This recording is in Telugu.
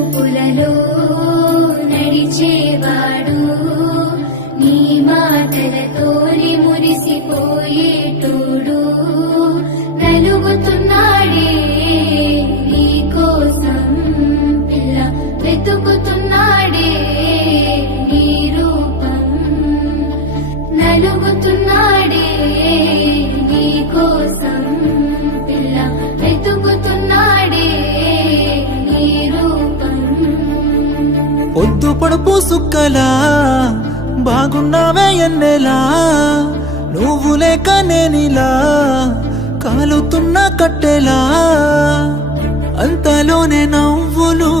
చూపులలో నడిచేవాడు నీ మాటలతోని మురిసిపోయేటోడు నలుగుతున్నాడే నీ కోసం పిల్ల వెతుకుతున్నాడే నీ రూపం నలుగుతున్నాడే నీ కోసం పిల్ల వెతుకుతున్నాడే నీ రూపం పొద్దు పొడుపు సుక్కలా బాగున్నావే ఎన్నెలా నువ్వు లేక నేనిలా కాలుతున్న కట్టెలా అంతలోనే నవ్వులు